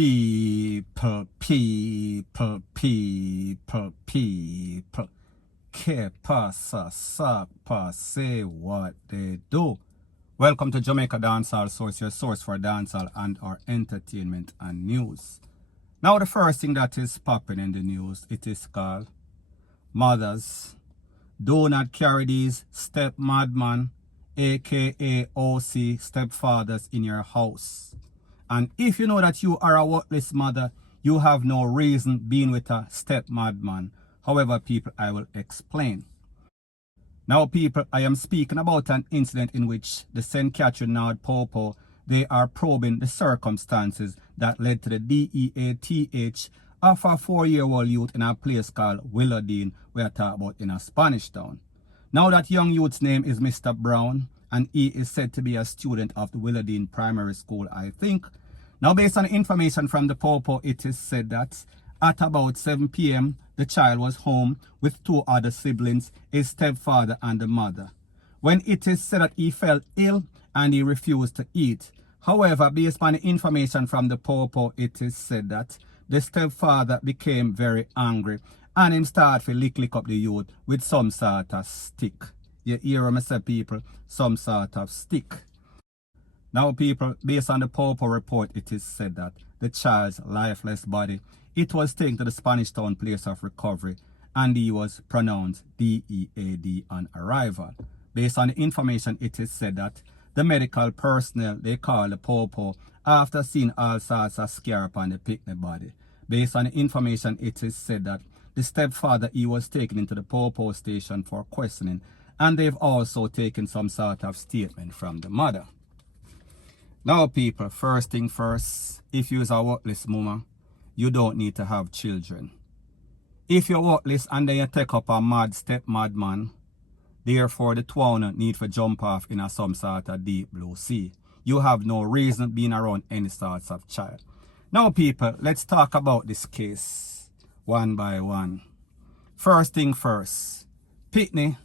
People. Que pasa, sac, say what they do. Welcome to Jamaica Dancehall Source, your source for dancehall and our entertainment and news. Now the first thing that is popping in the news, it is called mothers. Do not carry these step madman, aka OC stepfathers in your house. And if you know that you are a worthless mother, you have no reason being with a step madman. However, people, I will explain. Now, people, I am speaking about an incident in which the St. Catherine Nord Popo, they are probing the circumstances that led to the DEATH of a 4-year-old youth in a place called Willowdene, we are talking about in a Spanish town. Now, that young youth's name is Mr. Brown, and he is said to be a student of the Willowdene Primary School, I think. Now, based on information from the Popo, it is said that at about 7 p.m., the child was home with 2 other siblings, his stepfather and the mother, when it is said that he felt ill and he refused to eat. However, based on the information from the Popo, it is said that the stepfather became very angry and him started to lick up the youth with some sort of stick. You hear me say, people, some sort of stick. Now, people, based on the Popo report, it is said that the child's lifeless body, it was taken to the Spanish Town place of recovery and he was pronounced DEAD on arrival. Based on the information, it is said that the medical personnel, they call the Popo after seeing all sorts of scare upon the picnic body. Based on the information, it is said that the stepfather, he was taken into the Popo station for questioning, and they've also taken some sort of statement from the mother. Now, people, first thing first, if you're a worthless mama, you don't need to have children. If you're worthless and then you take up a mad step madman, therefore the twine need to jump off in some sort of deep blue sea. You have no reason being around any sorts of child. Now, people, let's talk about this case one by one. First thing first, Pitney,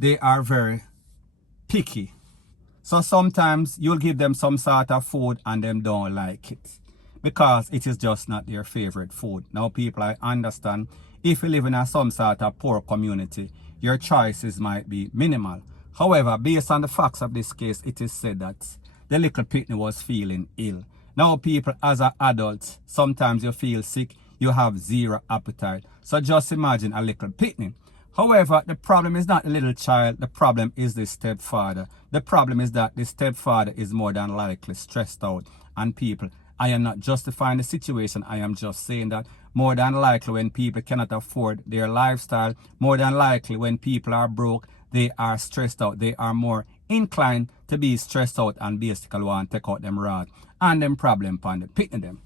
they are very picky. So sometimes you'll give them some sort of food and them don't like it, because it is just not their favorite food. Now, people, I understand if you live in some sort of poor community, your choices might be minimal. However, based on the facts of this case, it is said that the little Pitney was feeling ill. Now, people, as an adult, sometimes you feel sick, you have zero appetite. So just imagine a little Pitney. However, the problem is not the little child, the problem is the stepfather. The problem is that the stepfather is more than likely stressed out. And people, I am not justifying the situation, I am just saying that more than likely when people cannot afford their lifestyle, more than likely when people are broke, they are stressed out. They are more inclined to be stressed out and basically want to take out them wrath and them problem upon the picking them.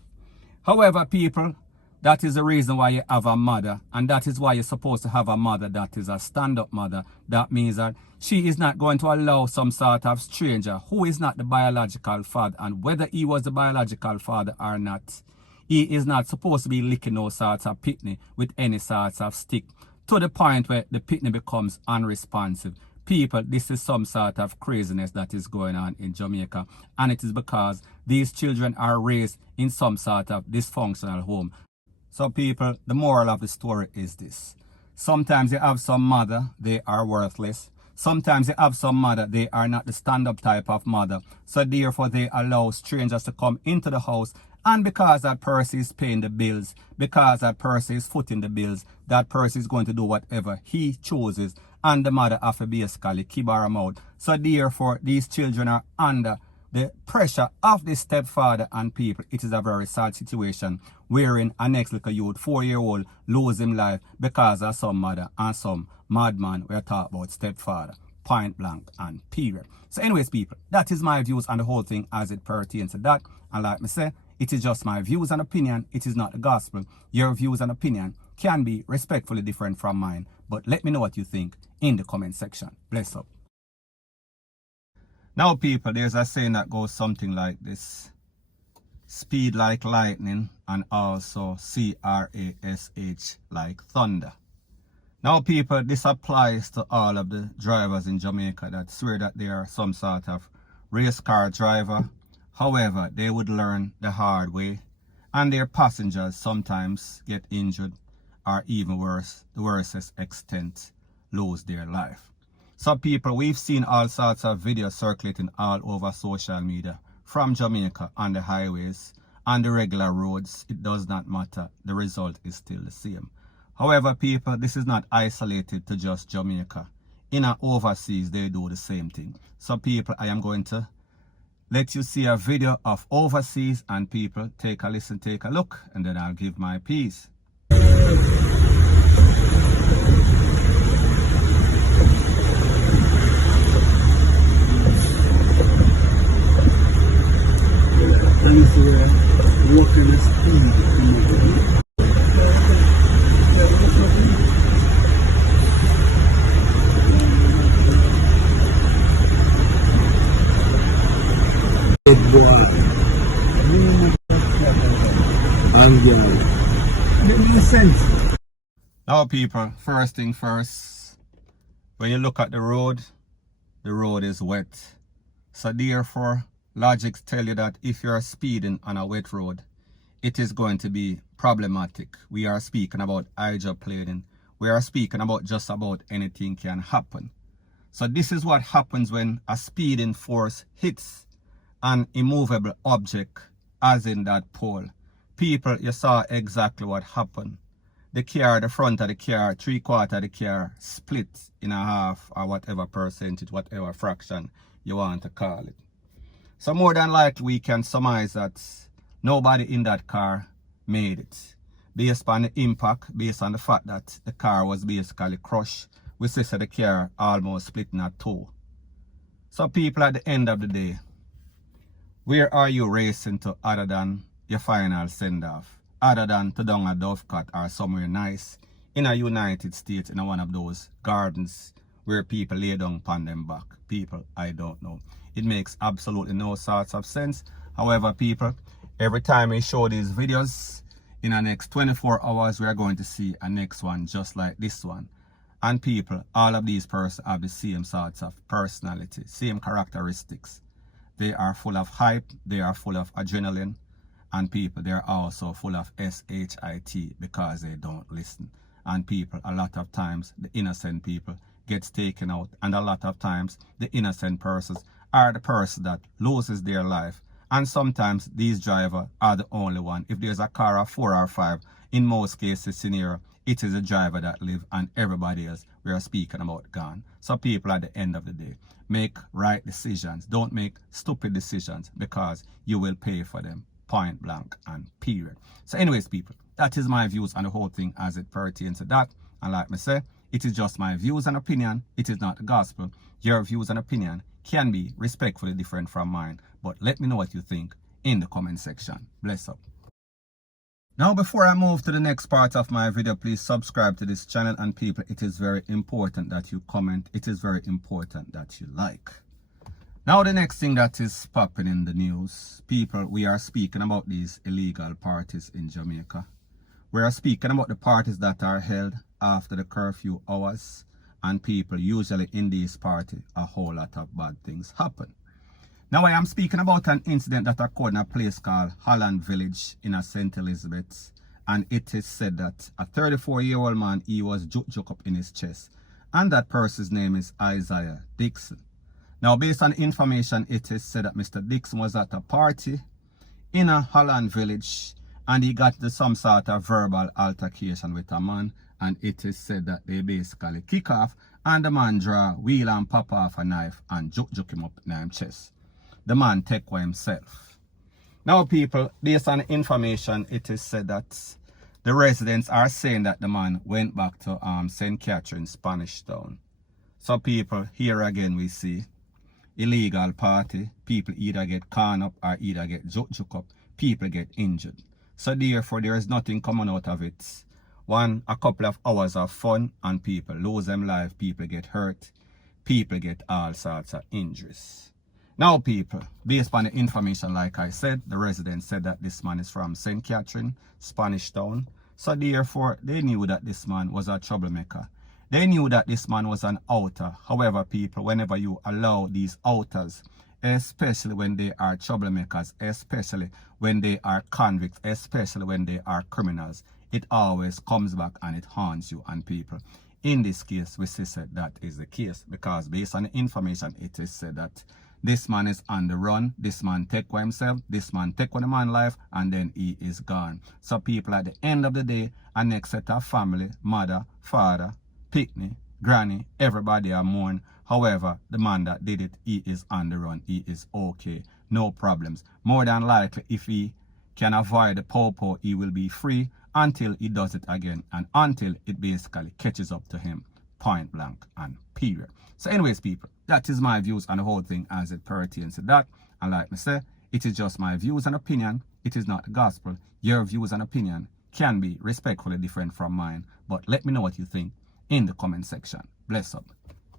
However, people, that is the reason why you have a mother, and that is why you're supposed to have a mother that is a stand-up mother. That means that she is not going to allow some sort of stranger who is not the biological father, and whether he was the biological father or not, he is not supposed to be licking no sorts of Pitney with any sorts of stick, to the point where the Pitney becomes unresponsive. People, this is some sort of craziness that is going on in Jamaica, and it is because these children are raised in some sort of dysfunctional home. So, people, the moral of the story is this. Sometimes you have some mother, they are worthless. Sometimes you have some mother, they are not the stand-up type of mother. So therefore, they allow strangers to come into the house. And because that person is paying the bills, because that person is footing the bills, that person is going to do whatever he chooses. And the mother have to basically keep her mouth. So therefore, these children are under the pressure of the stepfather and people. It is a very sad situation wherein a next little youth, 4-year-old, lose his life because of some mother and some madman. We're talking about stepfather, point blank and period. So anyways, people, that is my views on the whole thing as it pertains to that. And like me say, it is just my views and opinion. It is not the gospel. Your views and opinion can be respectfully different from mine. But let me know what you think in the comment section. Bless up. Now, people, there's a saying that goes something like this. Speed like lightning and also CRASH like thunder. Now, people, this applies to all of the drivers in Jamaica that swear that they are some sort of race car driver. However, they would learn the hard way and their passengers sometimes get injured, or even worse, the worstest extent, lose their life. So people, we've seen all sorts of videos circulating all over social media from Jamaica on the highways, on the regular roads. It does not matter. The result is still the same. However, people, this is not isolated to just Jamaica. In our overseas, they do the same thing. So people, I am going to let you see a video of overseas, and people, take a listen, take a look, and then I'll give my piece. Thanks for walking the speed. Now people, first thing first, when you look at the road is wet. So therefore, logic tell you that if you are speeding on a wet road, it is going to be problematic. We are speaking about hydroplaning. We are speaking about just about anything can happen. So this is what happens when a speeding force hits an immovable object, as in that pole. People, you saw exactly what happened. The car, the front of the car, 3/4 of the car split in a half, or whatever percentage, whatever fraction you want to call it. So more than likely we can surmise that nobody in that car made it. Based on the impact, based on the fact that the car was basically crushed, we see the car almost split in two. So people, at the end of the day, where are you racing to other than your final send-off? Other than to down a Dovecote or somewhere nice in a United States, in one of those gardens where people lay down upon them back. People, I don't know. It makes absolutely no sorts of sense. However, people, every time we show these videos, in the next 24 hours, we are going to see a next one just like this one. And people, all of these persons have the same sorts of personality, same characteristics. They are full of hype, they are full of adrenaline, and people, they're also full of SHIT because they don't listen. And people, a lot of times, the innocent people gets taken out, and a lot of times, the innocent persons are the person that loses their life. And sometimes these drivers are the only one. If there's a car of 4 or 5, in most cases scenario, it is the driver that live, and everybody else we are speaking about gone. So people, at the end of the day, make right decisions. Don't make stupid decisions, because you will pay for them. Point blank and period. So anyways, people, that is my views on the whole thing as it pertains to that. And like me say, it is just my views and opinion. It is not the gospel. Your views and opinion can be respectfully different from mine, but let me know what you think in the comment section. Bless up. Now, before I move to the next part of my video, please subscribe to this channel, and people, it is very important that you comment. It is very important that you like. Now, the next thing that is popping in the news, people, we are speaking about these illegal parties in Jamaica. We are speaking about the parties that are held after the curfew hours, and people, usually in these parties, a whole lot of bad things happen. Now, I am speaking about an incident that occurred in a place called Holland Village in a St. Elizabeth, and it is said that a 34-year-old man, he was juke up in his chest, and that person's name is Isaiah Dixon. Now, based on information, it is said that Mr. Dixon was at a party in a Holland Village, and he got into some sort of verbal altercation with a man, and it is said that they basically kick off, and the man draw wheel and pop off a knife and juke him up in his chest. The man take for himself. Now, people, based on information, it is said that the residents are saying that the man went back to St. Catherine, Spanish Town. So, people, here again we see illegal party. People either get caught up or either get juke up. People get injured. So, therefore, there is nothing coming out of it. A couple of hours of fun, and people lose them life. People get hurt. People get all sorts of injuries. Now, people, based on the information, like I said, the residents said that this man is from St. Catherine, Spanish Town. So therefore, they knew that this man was a troublemaker. They knew that this man was an outer. However, people, whenever you allow these outers especially when they are troublemakers, especially when they are convicts, especially when they are criminals. It always comes back and it haunts you and people. In this case, we see said that is the case because based on the information, it is said that this man is on the run, this man take for himself, this man take for the man's life, and then he is gone. So people at the end of the day, a next set of family, mother, father, picnic, granny, everybody are mourn. However, the man that did it, he is on the run, he is okay, no problems. More than likely, if he can avoid the popo, he will be free until he does it again and until it basically catches up to him, point blank and period. So anyways, people, that is my views on the whole thing as it pertains to that. And like I say, it is just my views and opinion. It is not the gospel. Your views and opinion can be respectfully different from mine, but let me know what you think in the comment section. Bless up.